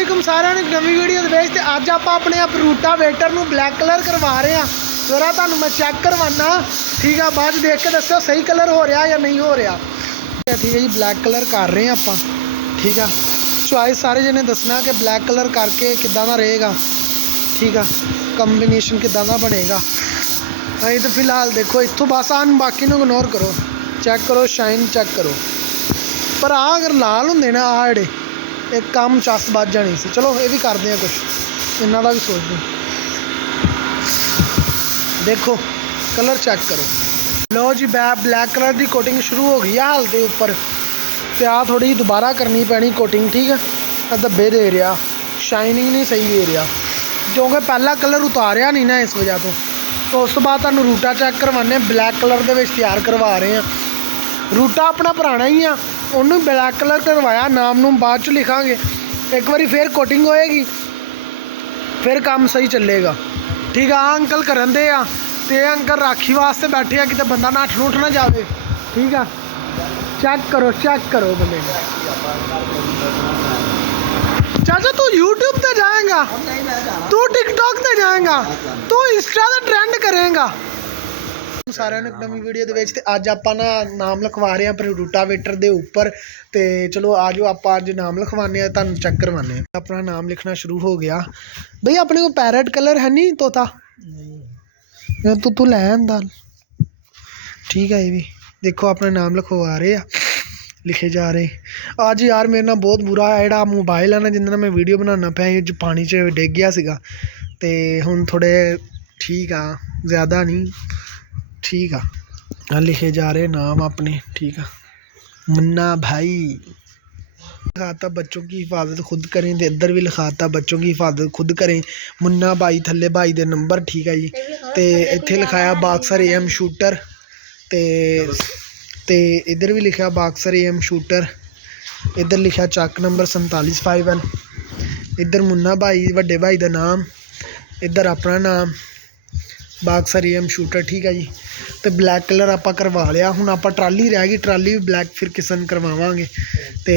वालेकुम सारिਆਂ ਨੂੰ नवी वीडियो ਦੇ ਵਿੱਚ ਤੇ ਅੱਜ ਆਪਾਂ ਆਪਣੇ रूटावेटर ਨੂੰ ब्लैक कलर करवा रहे हैं। जरा ਤੁਹਾਨੂੰ मैं चेक करवाना, ठीक है, बाद देख के दस्सो सही कलर हो रहा या नहीं हो रहा। ठीक है जी, ब्लैक कलर कर रहे हैं आप, ठीक है। चॉइस सारे जने दसना कि ब्लैक कलर करके किदां दा रहेगा, ठीक है, कंबीनेशन किदां दा बनेगा। अभी तो फिलहाल देखो इत्थों बस आन, बाकी नूं इग्नोर करो, चेक करो, शाइन चेक करो। पर आ अगर लाल होंदे ना, आ जेड़े एक कम चस बच जानी सी। चलो ये भी करते हैं कुछ, इन्हों का भी सोचते हैं। देखो कलर चेक करो। लो जी, ब्लैक कलर की कोटिंग शुरू हो गई है हाल के उपर, तो आ थोड़ी दोबारा करनी पैनी कोटिंग, ठीक है। धब्बे दे रहा, शाइनिंग नहीं सही दे रहा, क्योंकि पहला कलर उतारिया नहीं ना इस वजह तो उस तो बाद तुहानूं रूटा चेक करवाने, ब्लैक कलर के तैयार करवा रहे हैं। रूटा अपना पुराना ही आ, उन्होंने ब्लैक कलर करवाया, नाम नूम बाद च लिखांगे, एक बार फिर कोटिंग होएगी, फिर काम सही चलेगा, ठीक है। आ अंकल करन दे आ, ते अंकल राखी वास्ते बैठे आ, किते बंदा नठ नुठ ना जाए, ठीक है। चेक करो बंदे को। चाचा तू यूट्यूब पे जाएगा, तू टिकटॉक पे जाएगा, तू इंस्टा का ट्रेंड करेगा। सारे नवी वीडियो के अज आप नाम लिखवा रहे हैं अपने रूटावेटर के उपर, तो चलो आ जाओ आप अज नाम लिखवाने, तुम चेक करवाने। अपना नाम लिखना शुरू हो गया बई। अपने को पैरेट कलर है नहीं तोता, तू लै आंदा, ठीक है। ये भी देखो अपना नाम लिखवा रहे हैं, लिखे जा रहे। अज यार मेरे ना बहुत बुरा है, जोड़ा मोबाइल है ना जिंदे मैं वीडियो बनाना पाया, पानी च डिग गया सीगा, ते हुण थोड़े ठीक आ, ज़्यादा नहीं, ठीक है। लिखे जा रहे नाम अपने, ठीक है। मुन्ना भाई लिखाता बच्चों की हिफाजत खुद करें, तो इधर भी लिखाता बच्चों की हिफाजत खुद करें, मुन्ना भाई थले भाई दे नंबर, ठीक है जी। तो इत्थे लिखाया बाक्सर AM शूटर, ते इधर भी लिखा बाक्सर AM शूटर, इधर लिखा चक नंबर 47 5L, इधर मुन्ना भाई वड्डे भाई का नाम, इधर अपना नाम बाक्सर AM शूटर, ठीक है जी। तो ब्लैक कलर आप करवा लिया, हूँ आप ट्राली रह गई, ट्राली भी ब्लैक फिर किसन करवावांगे। तो